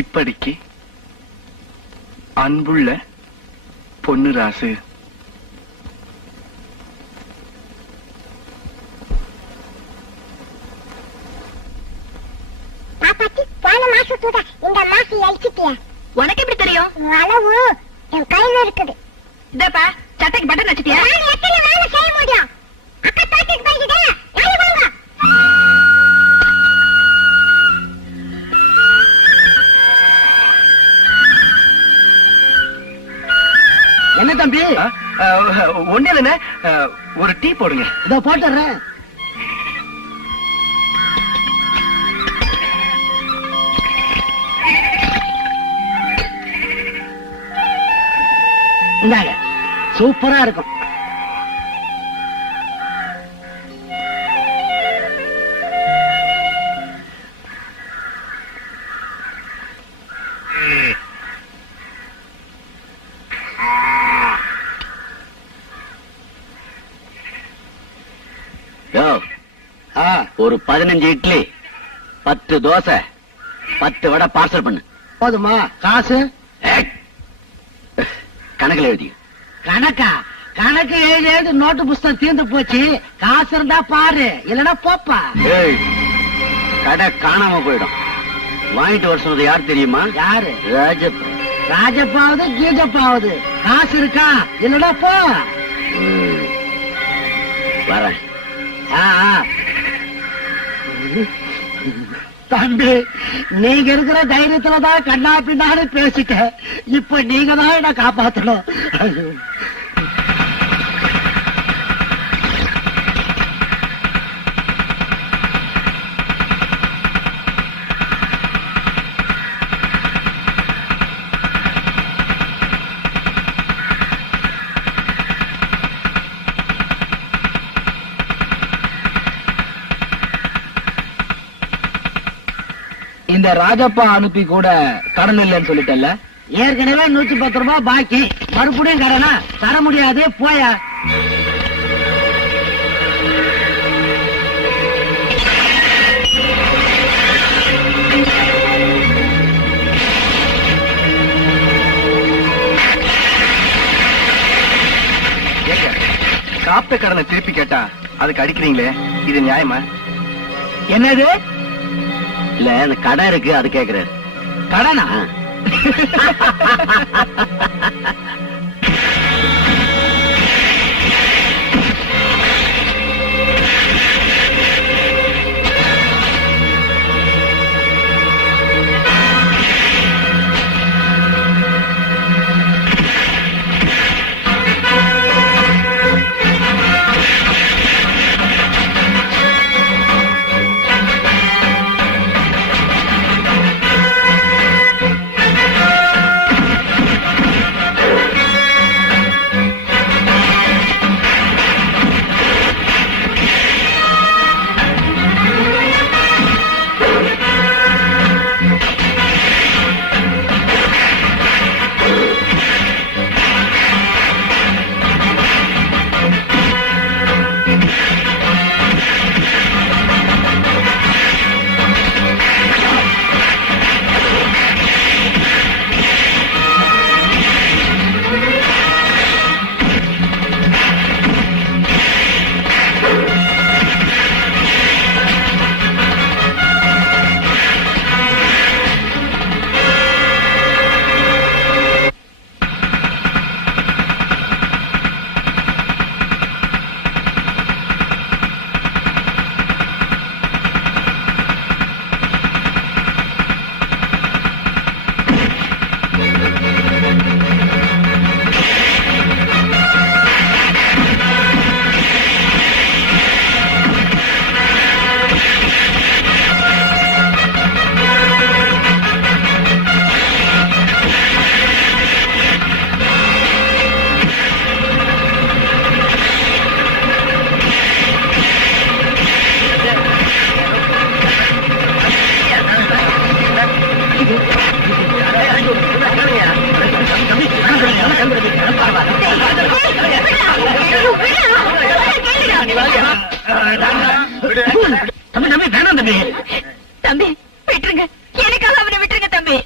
இப்படிக்கு அன்புள்ள பொன்னுராசு. இந்த மாசி அழிச்சிட்டியா? உனக்கு எப்படி தெரியும்? அளவு என் கையில இருக்குது. இதப்பா சட்டைக்கு பட்டன் வச்சிட்டியா? நான் எத்தனை வேலை செய்ய முடியும்? அக்கா தோட்டத்துக்கு போயிட்டு யாரு வாங்க? என்ன தம்பி? ஒண்ணு இல்லைன்னு ஒரு டீ போடுங்க. இதோ போட்டுறேன். இந்தாங்க, சூப்பரா இருக்கும். ஒரு 15 இட்லி, 10 தோசை, 10 வடை பார்சல் பண்ணு. போதுமா? காசு கணக்குல எழுதி. கணக்கா? கணக்கு எழுதி நோட்டு புஸ்தகம் தீர்ந்து போச்சு. காசு இருந்தா பாரு, இல்லன்னா போப்பா. கடை காணாம போயிடும். வாங்கிட்டு வர சொன்னது யார் தெரியுமா? யாரு? ராஜப்பா. ராஜப்பாவது கீஜப்பாவது. காசு இருக்கா? இல்லடா போ. வரேன். தம்பி, நீங்க இருக்கிற தைரியத்துலதான் கண்ணா பின்னாடி பேசிட்டேன். இப்ப நீங்க தான் என்ன காப்பாத்தணும். இந்த ராஜப்பா அனுப்பி கூட கடன் இல்லைன்னு சொல்லிட்டல்ல? ஏற்கனவே 110 ரூபாய் பாக்கி. மறுபடியும் கடனா? தர முடியாது, போயா. சாப்பிட்ட கடனை திருப்பி கேட்டா அதுக்கு அடிக்கிறீங்களே, இது நியாயமா? என்னது? இல்ல, அந்த கடை இருக்கு, அது கேக்குறாரு. கடனா? தம்பி, தம்பி விட்டுருங்க, எனக்காக அவனை விட்டுருங்க தம்பி.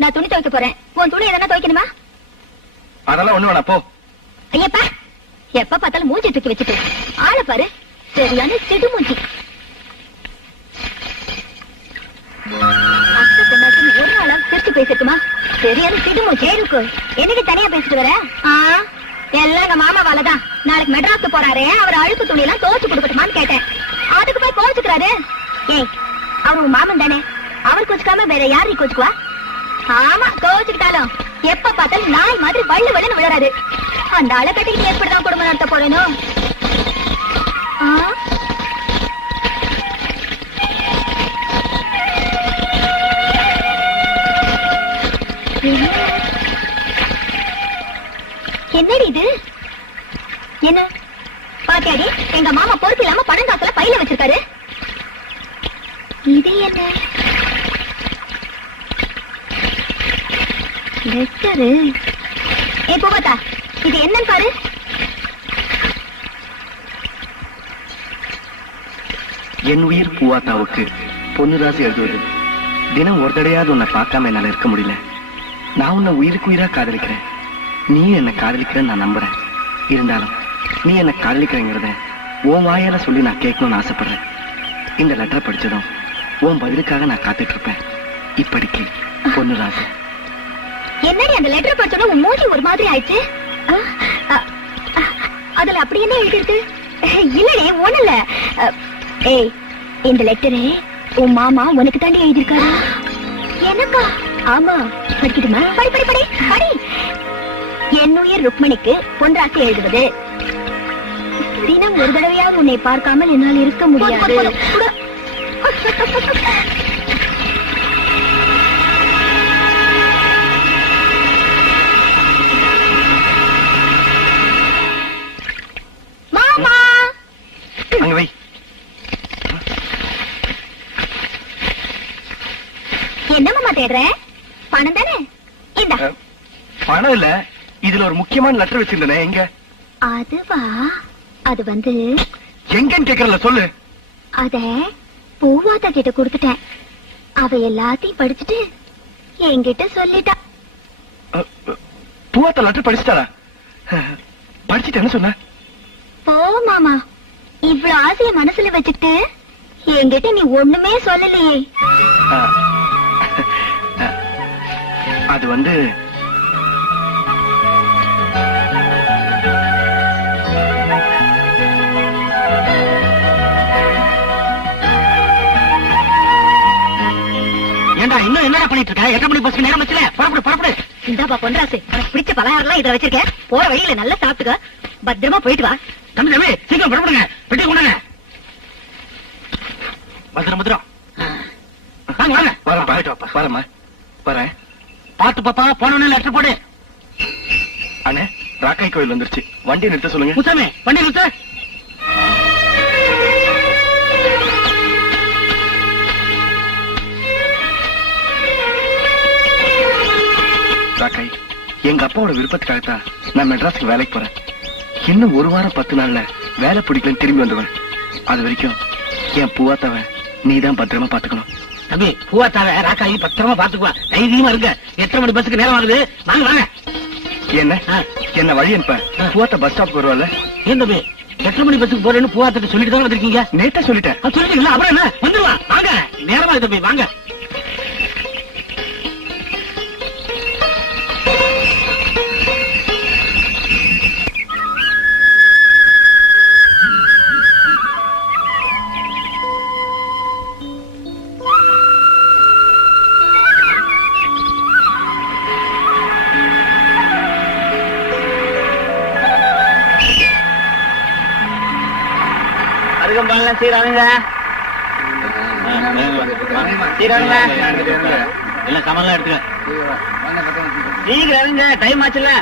நான் துணி துவைக்க போறேன். உன் துணி எதனா துவைக்கணுமா? அதெல்லாம் ஒண்ணு வேணா போ. ஐயப்பா, எப்ப பார்த்தாலும் மூஞ்சி தூக்கி வச்சுட்டு ஆளை பாரு, சரியான சிடு மூஞ்சி. அத்தை பொண்ணாச்சுன்னு ஒரு நாளா சிரிச்சு பேசிட்டுமா? சரியான சிடு மூஞ்சி இருக்கு. என்னடி தனியா பேசிட்டு வர? எல்லாம் எங்க மாமா வாழதான். நாளைக்கு மெட்ராஸ்க்கு போறாரே, அவர் அழுக்கு துணி எல்லாம் துவைச்சு கொடுக்கட்டுமான்னு கேட்டேன். அதுக்கு போய் கோச்சுக்கிறாரு. ஏய், அவரு மாமன் தானே, அவர் கோச்சுக்காம வேற யாரு கோச்சுக்குவா? ஆமா, கோச்சுக்கிட்டாலும் எப்ப பார்த்தாலும் நாய் மாதிரி வள்ளு வள்ளுன்னு விழுறாரு. அந்த ஆளை கட்டிக்கிட்டு எப்படிதான் குடும்பம் நடத்த போறேனோ? என்னடி இது? என்ன பாத்தியாடி, எங்க மாமா பொறுப்பு இல்லாம பணம் காசுல பையில வச்சிருக்காரு. இது என்ன லெட்டரு? ஏ பூவத்தா, இது என்னன்னு பாரு. என் உயிர் பூவாத்தாவுக்கு பொன்னுராசி எழுதுவது. தினம் ஒரு தடையாவது உன்னை பார்க்காம என்னால இருக்க முடியல. நான் உன்னை உயிருக்கு உயிரா காதலிக்கிறேன். நீ என்ன காதலிக்கிறேன்னு நான் நம்புறேன். இருந்தாலும் நீ என்ன காதலிக்கிறேங்கிறத உன் வாயால சொல்லி நான் கேட்கணும்னு ஆசைப்படுறேன். இந்த லெட்டரை படிச்சதும் உன் பதிலுக்காக நான் காத்துட்டு இருப்பேன். இப்படிக்கு பொன்னுராசி. என்னடி அந்த லெட்டர் படிச்சோட உன் மூஞ்சி ஒரு மாதிரி ஆயிடுச்சு? அதுல அப்படி என்ன எழுதிருக்கு? இல்லடே, ஒண்ணு இல்ல. ஏய், இந்த லெட்டரு உன் மாமா உனக்கு தாண்டி எழுதிருக்காரு. எனக்கா? ஆமா, படிக்கட்டுமா? படி படி படி படி. என் உயிர் ருக்மணிக்கு பொன்ராசி எழுதுவது. தினம் ஒரு தடவையாக உன்னை பார்க்காமல் என்னால் இருக்க முடியாது. மாமா, அங்க வை. என்ன மாமா தேடுற? பணம் தானே? இந்த பணம் இல்ல, இதுல ஒரு முக்கியமான லெட்டர் வச்சிருந்தேனே, எங்க? அதுவா? அது வந்து எங்கன்னு கேக்குறல, சொல்லு. அத பூவாத்தா கிட்ட கொடுத்துட்டேன். அவ எல்லாத்தையும் படிச்சுட்டு என்கிட்ட சொல்லிட்டா. பூவாத்தா லெட்டர் படிச்சுட்டாரா? படிச்சுட்டு என்ன சொன்ன? போ மாமா, இவ்வளவு ஆசைய மனசுல வச்சுட்டு என்கிட்ட நீ ஒண்ணுமே சொல்லலையே. அது வந்து ஏண்டா இன்னும் என்னடா பண்ணிட்டு இருக்க? 8 மணி பஸ்க்கு நேரம் வச்சுல. புறப்படு புறப்படு. இந்தாப்பா பொன்ராசு, உனக்கு பிடிச்ச பலகாரம் எல்லாம் இதுல வச்சிருக்கேன். போற வழியில நல்லா சாப்பிட்டுக்க, பத்திரமா போயிட்டு வா. தம்பி தம்பி, சீக்கிரம் புறப்படுங்க. பெட்டி கொண்டாங்க. பத்திரம் பத்திரம். வாங்க வாங்க. வரேன், வரேம்மா, வரேன். பாத்து பாப்பா, போனோன்னு லெட்டர் போடு. அண்ணே, ராக்காய் கோயில் வந்துருச்சு. வண்டி நிறுத்த சொல்லுங்க. முசாமி, வண்டி நிறுத்த. ராக்காய், எங்க அப்பாவோட விருப்பத்துக்காகத்தான் நான் மெட்ராஸ்க்கு வேலைக்கு போறேன். இன்னும் 1 வாரம் 10 நாள்ல வேலை பிடிக்கலன்னு திரும்பி வந்துடுவேன். அது வரைக்கும் என் பூவாத்தாவ நீதான் பத்திரமா பாத்துக்கணும். தம்பி, பூவாத்தாவ ராக்காயி பத்திரமா பாத்துக்குவா. தைரியமா இருங்க. 8 மணி பஸ்ஸுக்கு நேரம் ஆகுது. வாங்க வாங்க. என்ன வழி அனுப்ப? பூவாத்தா பஸ் ஸ்டாப் வருவாள். ஏன் தம்பி, 8 மணி பஸ்ஸுக்கு போறேன்னு பூவாத்திட்ட சொல்லிட்டு தான் வந்திருக்கீங்க? நேத்தா சொல்லிட்டேன். சொல்லிட்டீங்களா? அப்புறம் என்ன, வந்துருவா. வாங்க, நேரமா தம்பி வாங்க. அருகம்பாலாம் சீரானுங்க. சீரானுங்க. எல்லாம் சாமான்லாம் எடுத்துக்க. சீக்கிரம் இருங்க, டைம் ஆச்சுல்ல.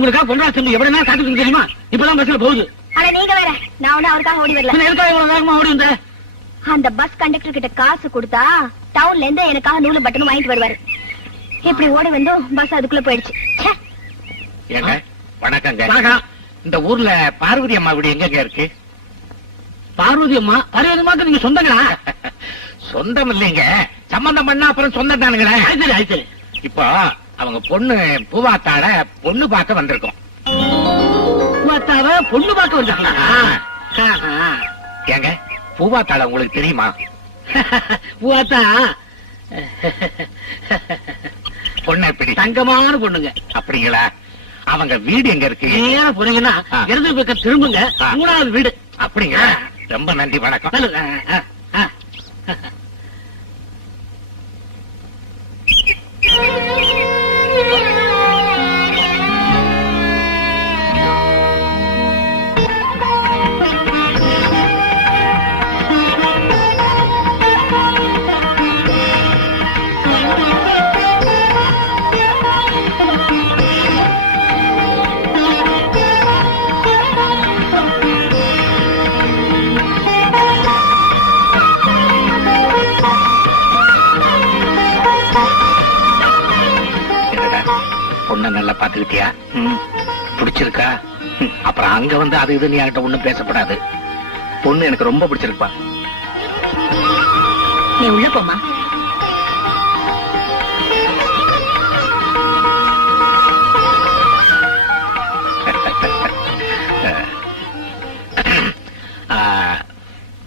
உங்களுக்காக பொண்ணா சொல்லி எவ்வளவு நேரம் காத்துட்டு தெரியுமா? இப்பதான் பஸ்ல போகுது. ஆனா நீங்க வேற, நான் ஒண்ணு அவருக்காக ஓடி வரல. எதுக்காக இவ்வளவு வேகமா ஓடி வந்த? அந்த பஸ் கண்டக்டர் கிட்ட காசு கொடுத்தா டவுன்ல இருந்து எனக்காக நூலு பட்டனும் வாங்கிட்டு வருவாரு. இப்படி ஓடி வந்தோம், பஸ் அதுக்குள்ள போயிடுச்சு. ச்சே. ஏங்க வணக்கங்க. வணக்கம். இந்த ஊர்ல பார்வதி அம்மா வீடு எங்கங்க இருக்கு? பார்வதி அம்மா? பார்வதி அம்மாக்கு நீங்க சொந்தங்களா? சொந்தம் இல்லைங்க, சம்பந்தம் பண்ணா அப்புறம் சொந்தம் தானுங்களே. ஆயிடுச்சு ஆயிடுச்சு. இப்போ அவங்க பொண்ணு பூவாத்தாட பொண்ணு பார்க்க வந்திருக்கோம். பூவாத்தாவ பொண்ணு பார்க்க வந்தாங்களா? ஏங்க பூவாத்தாட உங்களுக்கு தெரியுமா? பூவாத்தா பொண்ணு எப்படி? தங்கமான பொண்ணுங்க. அப்படிங்களா? அவங்க வீடு எங்க இருக்கு? நேரா போனீங்கன்னா ஆ. இடது பக்கம் திரும்புங்க, ஆ. 3வது வீடு. அப்படிங்களா? ரொம்ப நன்றி, வணக்கம். நல்லது. என்னடா, பொண்ணை நல்லா பாத்துக்கிட்டியா? பிடிச்சிருக்கா? அப்புறம் அங்க வந்து அது இது நீ என்கிட்ட ஒண்ணும் பேசப்படாது. பொண்ணு எனக்கு ரொம்ப பிடிச்சிருப்பா. நீ உள்ள போமா.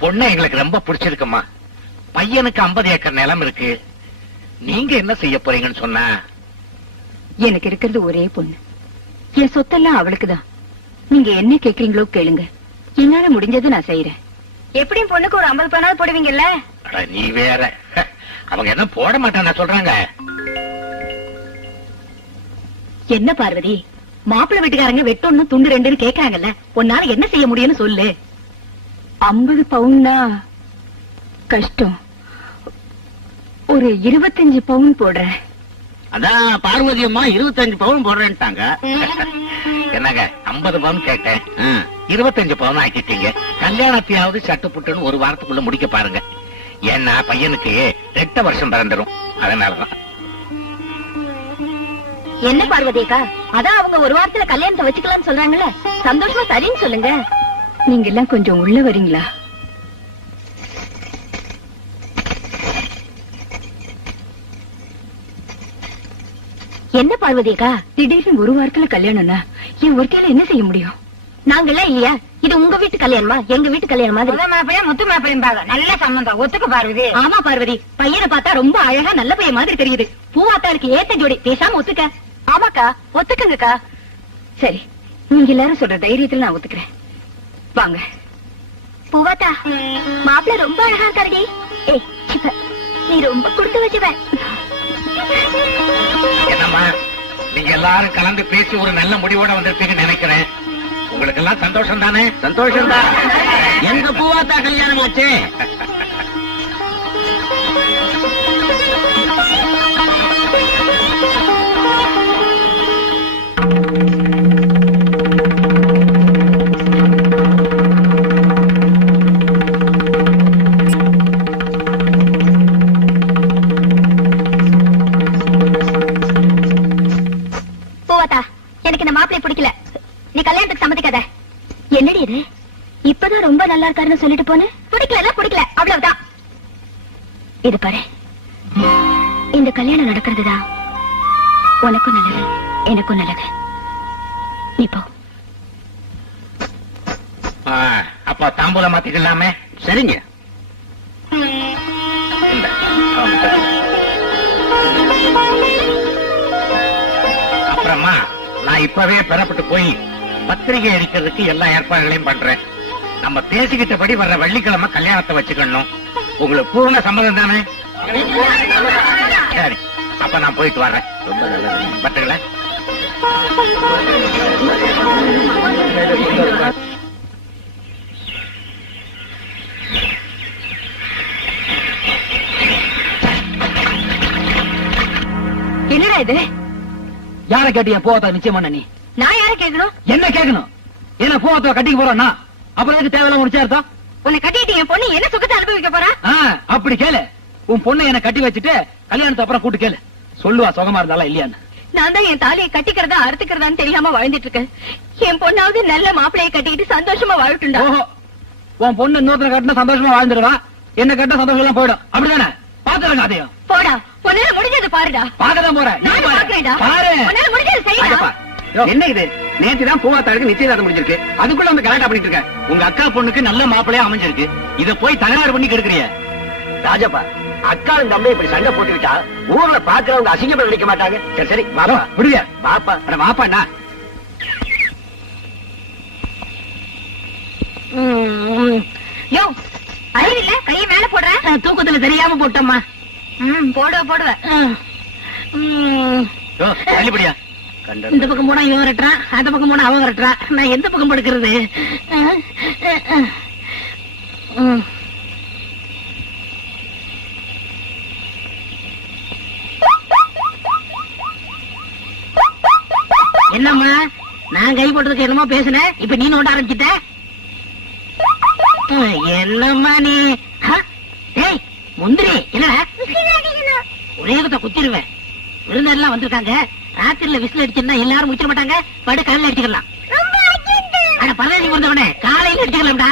பொண்ணு எங்களுக்கு ரொம்ப பிடிச்சிருக்குமா. பையனுக்கு 50 ஏக்கர் நிலம் இருக்கு. நீங்க என்ன செய்ய போறீங்கன்னு சொன்னா? எனக்கு இருக்கிறது ஒரே பொண்ணு. என் சொத்தெல்லாம் அவளுக்குதான். நீங்க என்ன கேக்குறீங்களோ கேளுங்க, என்னால முடிஞ்சதை நான் செய்யறேன். எப்படியும் பொண்ணுக்கு ஒரு 50 பணம் போடுவீங்கல்ல? அட, நீ வேற. அவங்க என்ன போட மாட்டான்னு சொல்றாங்க. என்ன பார்வதி, மாப்பிள்ளை வீட்டுக்காரங்க வெட்டொன்னு துண்டு 2ன்னு கேக்குறாங்கல்ல, உன்னால என்ன செய்ய முடியும்னு சொல்லு. 50 பவுன்னா கஷ்டம். ஒரு 25 பவுன் போடுறேன். அதான் பார்வதி அம்மா 25 பவுன் போடுறேன்ட்டாங்க. என்னங்க 50 பவுன் கேட்டேன், 25 பவுன் ஆக்கிட்டீங்க. கல்யாணத்தையாவது சட்டுப்புட்டுன்னு ஒரு வாரத்துக்குள்ள முடிக்க பாருங்க. ஏன்னா பையனுக்கு 8 வருஷம் பிறந்துரும். அதனாலதான். என்ன பார்வதிக்கா, அதான் அவங்க ஒரு வாரத்துல கல்யாணத்தை வச்சுக்கலாம்னு சொல்றாங்கல்ல, சந்தோஷமா சரின்னு சொல்லுங்க. நீங்க எல்லாம் கொஞ்சம் உள்ள வரீங்களா? என்ன பார்வதிக்கா, திடீர்னு ஒரு வாரத்துல கல்யாணம்னா என் ஒருத்தையில என்ன செய்ய முடியும்? நாங்கெல்லாம் இல்லையா? இது உங்க வீட்டு கல்யாணமா, எங்க வீட்டு கல்யாணம் மாதிரி? மாப்பிளையா முத்து மாப்பிளையும் நல்ல சம்பந்தம், ஒத்துக்க பார்வதி. ஆமா பார்வதி, பையனை பார்த்தா ரொம்ப அழகா நல்ல பையன் மாதிரி தெரியுது. பூவாத்தாளுக்கு ஏத்த ஜோடி, பேசாம ஒத்துக்க. ஆமாக்கா, ஒத்துக்குங்கக்கா. சரி, நீங்க எல்லாரும் சொல்ற தைரியத்துல நான் ஒத்துக்கிறேன். வாங்க. பூவாத்தா, மாப்பிள்ள ரொம்ப அழகா இருக்காருடி. ஏய் சிப்ப, நீ ரொம்ப கொடுத்து வச்சுவ. என்னம்மா, நீங்க எல்லாரும் கலந்து பேசி ஒரு நல்ல முடிவோட வந்திருப்பீங்கன்னு நினைக்கிறேன். உங்களுக்கு எல்லாம் சந்தோஷம் தானே? சந்தோஷம் தான். எங்க பூவாத்தா கல்யாணம் ஆச்சு. பூவாத்தா, எனக்கு இந்த மாப்பிள்ளை பிடிக்கல. நீ கல்யாணத்துக்கு சம்மதிக்காத. என்னடி இது, இப்பதான் ரொம்ப நல்லா இருக்காருன்னு சொல்லிட்டு போன? பிடிக்கல, அவ்வளவுதான். இது பாரு, இந்த கல்யாணம் நடக்கிறதுதான் உனக்கும் நல்லது, எனக்கும் நல்லது. நீ போ. அப்ப தாம்பூலம் மாத்திக்கலாமே? சரிங்க. இந்த, அப்புறமா நான் இப்பவே பெறப்பட்டு போய் பத்திரிகை அடிக்கிறதுக்கு எல்லா ஏற்பாடுகளையும் பண்றேன். நம்ம பேசிக்கிட்டபடி வர்ற வெள்ளிக்கிழமை கல்யாணத்தை வச்சுக்கணும். உங்களுக்கு பூர்ண சம்மதம் தானே? சரி, அப்ப நான் போயிட்டு வர்றேன். ரொம்ப நல்லது. பத்துங்களா? என்னடா இது? யாரை கேட்டியா போவாத்தா நிச்சயம் பண்ண? நீ நான் யாரை கேட்கணும்? என்ன கேட்கணும்? என்ன பூவாத்தாவை கட்டிக்க போறோம்னா அப்புறம் எதுக்கு தேவையில்லாம முடிச்சா அர்த்தம்? உன்னை கட்டிட்டு என் பொண்ணு என்ன சுகத்தை அனுபவிக்க போறா? அப்படி கேளு. உன் பொண்ணை என்ன கட்டி வச்சுட்டு கல்யாணத்துக்கு அப்புறம் கூட்டு கேளு. சொல்லுவா சுகமா இருந்தாலும் இல்லையான்னு. நான் தான் என் தாலியை கட்டிக்கிறதா அறுத்துக்கிறதான்னு தெரியாம வாழ்ந்துட்டு இருக்கேன். என் பொண்ணாவது நல்ல மாப்பிளையை கட்டிக்கிட்டு சந்தோஷமா வாழட்டுண்டா. ஓஹோ, உன் பொண்ணு இன்னொருத்தனை கட்டினா சந்தோஷமா வாழ்ந்துடுவா, என்ன கட்டினா சந்தோஷம் எல்லாம் போயிடும். அப்படிதானே? பாத்துருங்க அதையும். போடா, உன்னால முடிஞ்சது பாருடா. பாக்கதான் போறேன். நானும் பாக்குறேன்டா. பாரு. உன்னால முடிஞ்சது செய்யடா. ராஜப்பா, என்ன இது? நேத்து தான் பூவாத்தாருக்கு நிச்சயதார்த்தம் முடிஞ்சிருக்கு, அதுக்குள்ள வந்து கலாட்டா பண்ணிட்டு இருக்க. உங்க அக்கா பொண்ணுக்கு நல்ல மாப்பிளையா அமைஞ்சிருக்கு, இத போய் தகராறு பண்ணி கெடுக்கிறிய. ராஜப்பா, அக்காளும் தம்பி இப்படி சண்டை போட்டுக்கிட்டா ஊர்ல பாக்குறவங்க அசிங்கப்பட நினைக்க மாட்டாங்க. சரி சரி வாப்பா, விடுங்க. வாப்பா. அட வாப்பாண்ணா. யோ, அறிவில்ல, கையை மேல போடுற. தூக்கத்துல தெரியாம போட்டோம்மா. போடுவ. யோ, தள்ளிப்படியா. இந்த பக்கம் போனா இவன் வரட்டுறான், அந்த பக்கம் போனா அவன் வரட்டுறான். நான் எந்த பக்கம் படுக்கிறது? என்னம்மா, நான் கை போட்டதுக்கு என்னமோ பேசுனேன், இப்ப நீ நோட்ட ஆரம்பிச்சிட்ட. என்னம்மா நீ? ஏய் முந்திரி, என்னடா ஒரே குத்த குத்திடுவேன். விருந்தெல்லாம் வந்திருக்காங்க, ராத்திரில விசில் அடிச்சிருந்தா எல்லாரும் முடிச்சிட மாட்டாங்க. படு காலையில அடிச்சுக்கலாம். ஆனா பரவாயில்ல, வந்தவனே காலையில அடிச்சுக்கலாம்டா.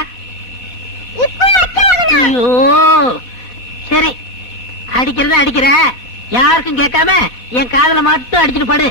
ஐயோ சரி, அடிக்கிறத அடிக்கிற, யாருக்கும் கேட்காம என் காதல மட்டும் அடிச்சுட்டு படு.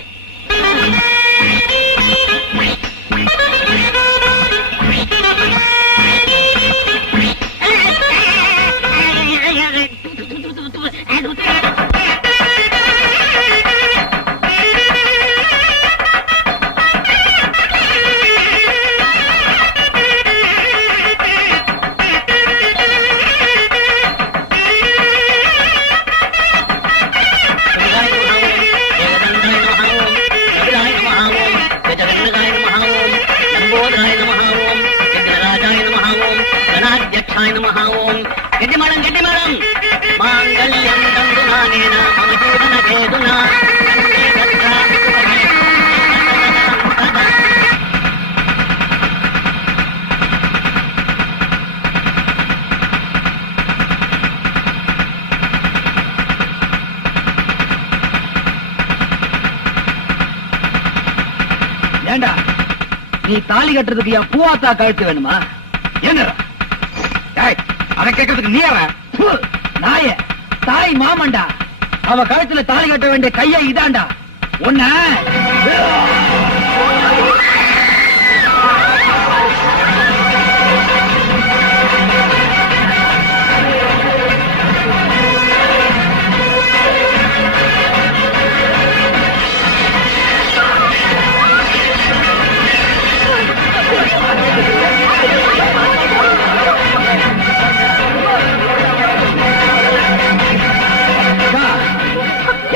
கெட்டிமேளம் கெட்டிமேளம் மாங்கல்யம் தந்து நானேனா மமஜீவன கேதுனா. ஏண்டா நீ தாலி கட்டுறதுக்கு என் பூவாத்தா கழுத்து வேணுமா? என்ன அதை கேட்கறதுக்கு நீ நாய தாய் மாமண்டா, அவ கழுத்துல தாலி கட்ட வேண்டிய கையா இதாண்டா உன்ன.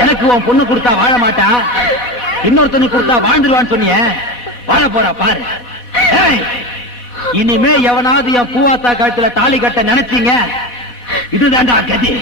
எனக்கு உன் பொண்ணு கொடுத்தா வாழ மாட்டா, இன்னொருத்தனுக்கு கொடுத்தா வாழ்ந்துருவான்னு சொன்னிய, வாழ போறா பாரு. இனிமே எவனாவது என் பூவாத்தா கழுத்துல தாலி கட்ட நினைச்சீங்க, இதுதான்டா கதி.